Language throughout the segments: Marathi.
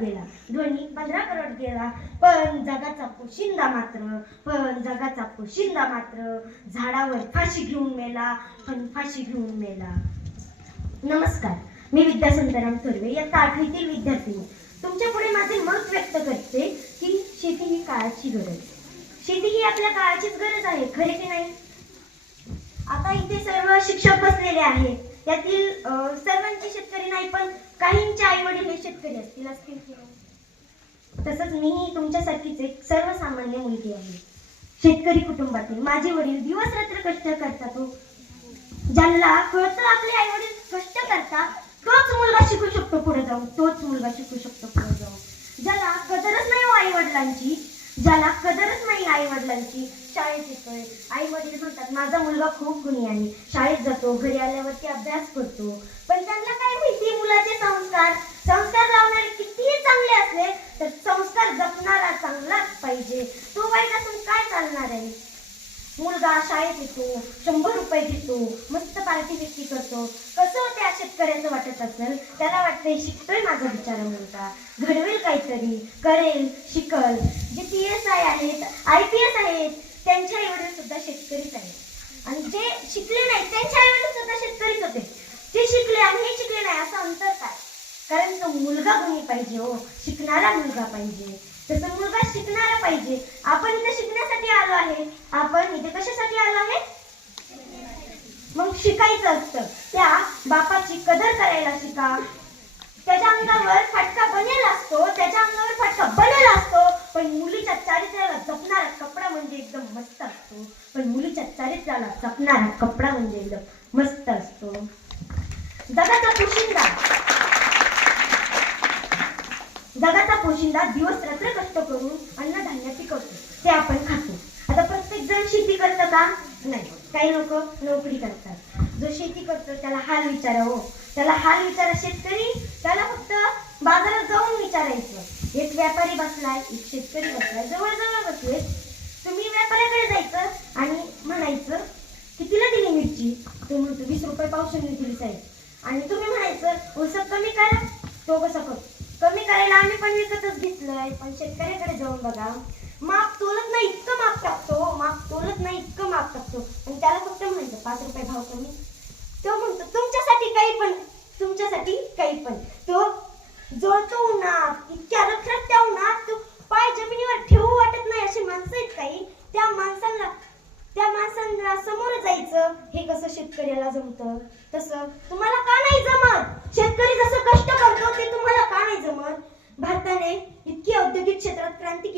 गेला, ध्वनी 15 करोड गेला, पण जगाचा पोशिंदा मात्र झाडावर फाशी घेऊन मेला, पण फाशी घेऊन मेला. नमस्कार, मी विद्या संताराम थोरवे, इयत्ता 8वीतील विद्यार्थिनी. तुमच्या पुढे माझे मत व्यक्त करते की शेती ही काळाची गरज. शेती ही आपल्या काळाचीच गरज आहे, खरे की नाही? आता इथे सर्व शिक्षक बसलेले आहेत. त्यातील सर्वांचे शेतकरी नाही, पण काहींचे आई वडील हे शेतकरी असतील की नाही? तसंच मीही तुमच्यासारखीच एक सर्वसामान्य मुलगी आहे. शेतकरी कुटुंबातील माझे वडील दिवस रात्र कष्ट करतात. ज्याला कळतं आपले आई वडील कष्ट करतात, तोच मुलगा शिकू शकतो पुढे जाऊन, ज्याला कदरच नाही आई वडिलांची, शाळेत येतोय, आई वडील म्हणतात माझा मुलगा खूप गुणी आहे, शाळेत जातो, घरी आल्यावरती अभ्यास करतो, पण त्यांना काय माहिती मुलाचे संस्कार लावणारे कितीही चांगले असले तर संस्कार जपणारा चांगलाच पाहिजे. तो वाईट असून काय चालणार आहे? मुलगा शाळेत येतो, 100 रुपये घेतो, मस्त पार्टी बिर्टी करतो. कसं त्या शेतकऱ्याचं वाटत असेल? त्याला वाटतंय शिकतोय माझा बिचारा मुलगा, घडवेल काहीतरी, करेल, शिकल. जे PSI आहेत, IPS आहेत, त्यांचे आई वडील सुद्धा शेतकरीच आहेत. आणि जे शिकले नाही त्यांचे आई वडील सुद्धा शेतकरीच होते. ते शिकले आणि हे शिकले नाही असं अंतर काय? कारण तो मुलगा गुणी पाहिजे, हो, शिकणारा मुलगा पाहिजे. तसं मुलगा शिकणारा पाहिजे. आपण इथे शिकण्यासाठी आलो आहे. आपण इथे कशासाठी आलो आहे? मग शिकायचं असतं. त्या बापाची कदर करायला शिका. त्याच्या अंगावर फटका बनेला असतो, पण मुलीच्या चारित्र्याला जपणारा कपडा म्हणजे एकदम मस्त असतो. जगाचा पोशिंदा दिवस रात्र कष्ट करून अन्नधान्य पिकवतो, ते आपण खातो. आता प्रत्येक जण शेती करतं का? नाही, काही लोक नोकरी करतात. जो शेती करतो त्याला हाल विचारा, हो, त्याला हाल विचारा. शेतकरी त्याला फक्त बाजारात जाऊन विचारायचं. एक व्यापारी बसलाय, एक शेतकरी बसलाय, जवळ बसले. तुम्ही व्यापाऱ्याकडे जायचं आणि म्हणायचं कितीला दिली मिरची? तो म्हणतो 20 रुपये पावशेरने दिली साहेब. आणि तुम्ही म्हणायचं उसं कमी करा. तो कसं करतो? कमी करायला आम्ही पण विकतच घेतलंय. पण शेतकऱ्याकडे जाऊन बघा, माप तोलत नाही इतकं माप टाकतो, आणि त्याला फक्त म्हणायचं 5 रुपये भाव कमी. तो म्हणतो तुमच्यासाठी काही पण. तो जळतो उन्हात, इतक्या रखरखत्या उन्हात तो पाय जमिनीवर ठेवू वाटत नाही. अशी माणसं आहेत काही. त्या माणसांना समोर जायचं हे कसं शेतकऱ्याला जमतं? तसं तुम्हाला का नाही जमत? शेतकरी जसं कष्ट करतो ते तुम्हाला का नाही जमत? भारताने इतकी औद्योगिक क्षेत्रात क्रांती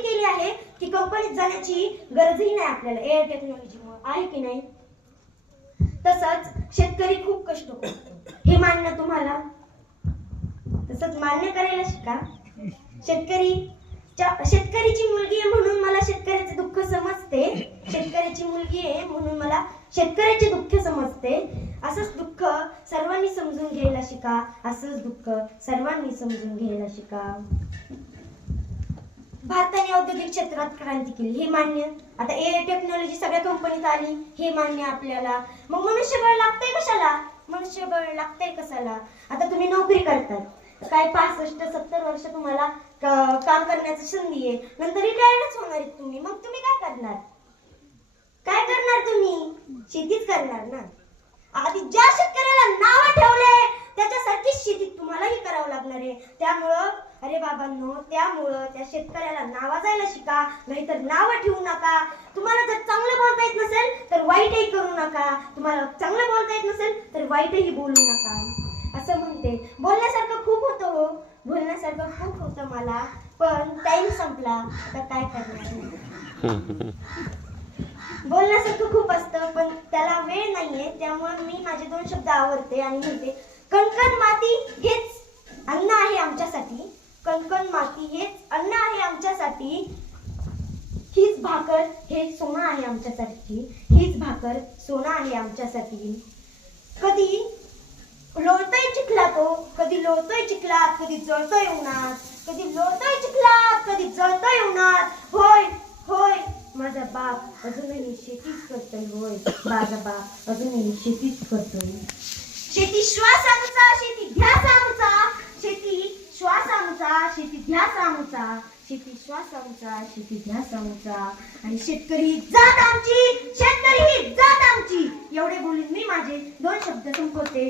केली आहे की कंपनीत जाण्याची गरजही नाही आपल्याला, एअर टेक्नॉलॉजीमुळे, आहे की नाही? तसंच शेतकरी खूप कष्ट करतो, हे मान्य तुम्हाला? तसंच मान्य करायला शिका. शेतकरीची मुलगी आहे म्हणून मला शेतकऱ्याचे दुःख समजते. असंच दुःख सर्वांनी समजून घ्यायला शिका. भारताने औद्योगिक क्षेत्रात क्रांती केली, हे मान्य. आता एआय टेक्नॉलॉजी सगळ्या कंपनीत आली, हे मान्य आपल्याला. मग मनुष्यबळ लागतंय कशाला? आता तुम्ही नोकरी करतात, काय 65-70 वर्ष तुम्हाला काम करण्याची संधी आहे. नंतर रिटायर्डच होणार आहे तुम्ही. मग तुम्ही काय करणार? तुम्ही शेतीच करणार ना. आधी ज्या शेतकऱ्याला नाव ठेवले त्याच्यासारखीच शेती तुम्हालाही करावं लागणार आहे. त्यामुळं अरे बाबांनो, त्या शेतकऱ्याला नावाजायला शिका, नाहीतर नाव ठेवू नका. तुम्हाला जर चांगलं बोलता येत नसेल तर वाईटही करू नका. तुम्हाला चांगलं बोलता येत नसेल तर वाईटही बोलू नका. असं म्हणते. बोलण्यासारखं खूप होतं मला, पण टाइम संपला. आता काय करणार? बोलण्यासारखं खूप असतं पण त्याला वेळ नाहीये. त्यामुळे मी माझे 2 शब्द आवडते आणि म्हणते, कणकण माती हेच अन्न आहे आमच्यासाठी. हीच भाकर सोनं आहे आमच्यासाठी. कधी लोळतोय चिखलात, कधी जळतोय उन्हात. होय माझा बाप अजूनही शेतीच करतोय. शेती श्वास आमचा, शेती ध्यास आमचा, शेती श्वास आमचा, शेती ध्यास आमचा, शेती श्वास आमचा, शेती ध्यास आमचा, आणि शेतकरी ही जात आमची, शेतकरी ही जात आमची. एवढे बोलून मी माझे 2 शब्द संपवते.